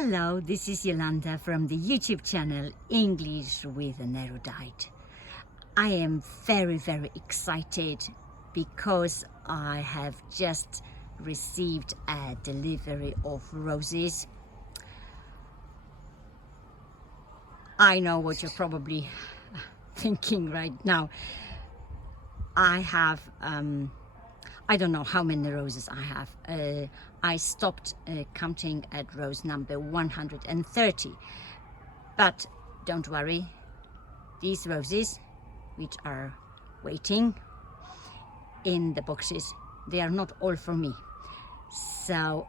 Hello, this is Yolanda from the YouTube channel English with an Erudite. I am very excited because I have just received a delivery of roses. I know what you're probably thinking right now. I have I don't know how many roses I have. I stopped counting at rose number 130. But don't worry, these roses which are waiting in the boxes, they are not all for me. So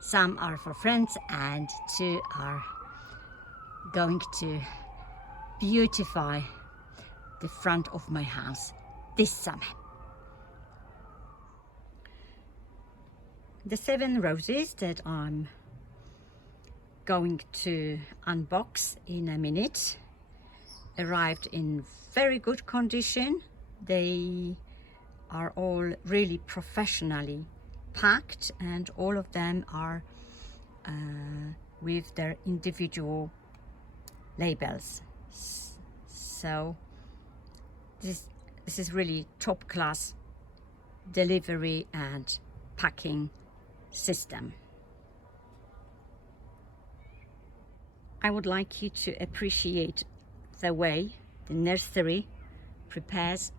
some are for friends and two are going to beautify the front of my house this summer. The 7 roses that I'm going to unbox in a minute arrived in very good condition. They are all really professionally packed and all of them are with their individual labels. So this is really top class delivery and packing system. I would like you to appreciate the way the nursery prepares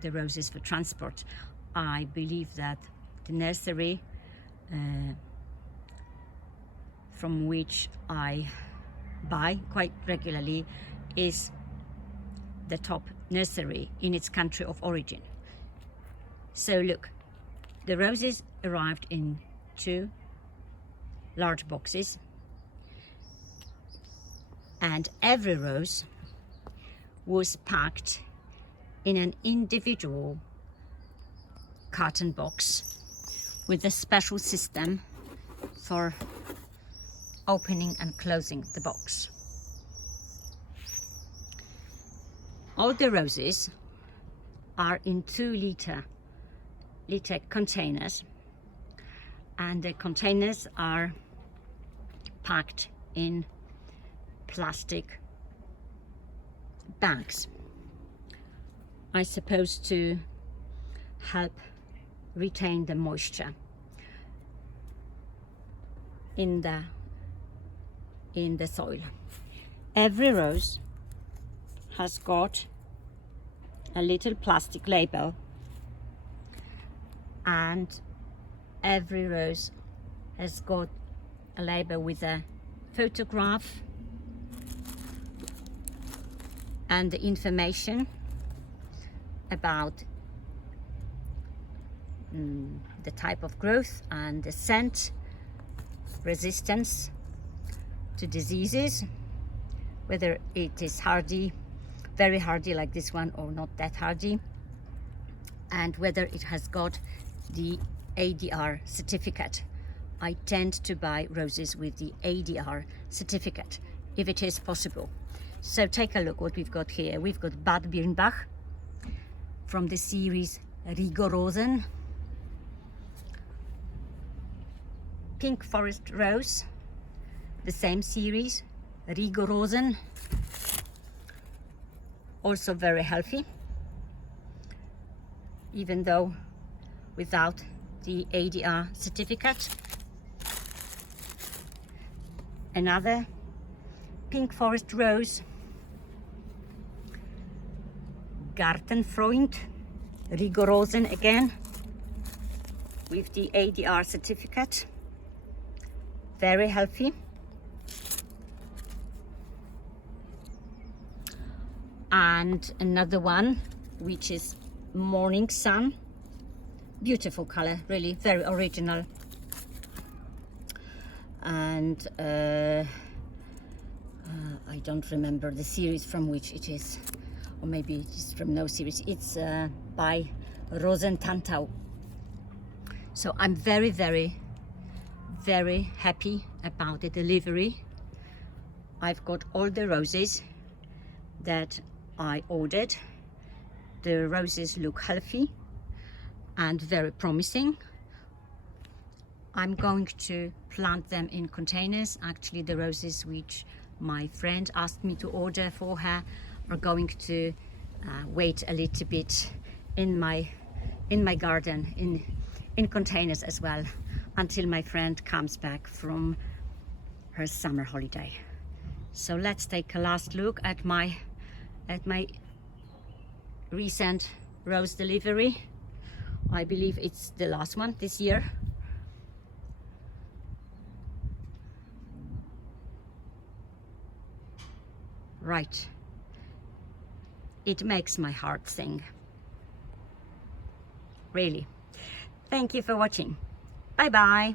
the roses for transport. I believe that the nursery from which I buy quite regularly is the top nursery in its country of origin. So look, the roses arrived in 2 large boxes and every rose was packed in an individual carton box with a special system for opening and closing the box. All the roses are in 2-liter containers, and the containers are packed in plastic bags, I suppose to help retain the moisture in the soil. Every rose has got a little plastic label and every rose has got a label with a photograph and the information about the type of growth and the scent, resistance to diseases, whether it is hardy, very hardy like this one, or not that hardy, and whether it has got the ADR certificate. I tend to buy roses with the ADR certificate if it is possible. So take a look what we've got here. We've got Bad Birnbach from the series Rigorosen, Pink Forest Rose, the same series Rigorosen, also very healthy, even though without the ADR certificate. Another Pink Forest Rose, Gartenfreund Rigorosen, again with the ADR certificate, very healthy. And another one which is Morning Sun, beautiful color, really very original, and I don't remember the series from which it is, or maybe it's from no series. It's by Rosentantau. So I'm very happy about the delivery. I've got all the roses that I ordered. The roses look healthy and very promising. I'm going to plant them in containers. Actually, the roses which my friend asked me to order for her are going to wait a little bit in my garden in containers as well, until my friend comes back from her summer holiday. So let's take a last look at my recent rose delivery. I believe it's the last one this year. Right. It makes my heart sing. Really. Thank you for watching. Bye bye.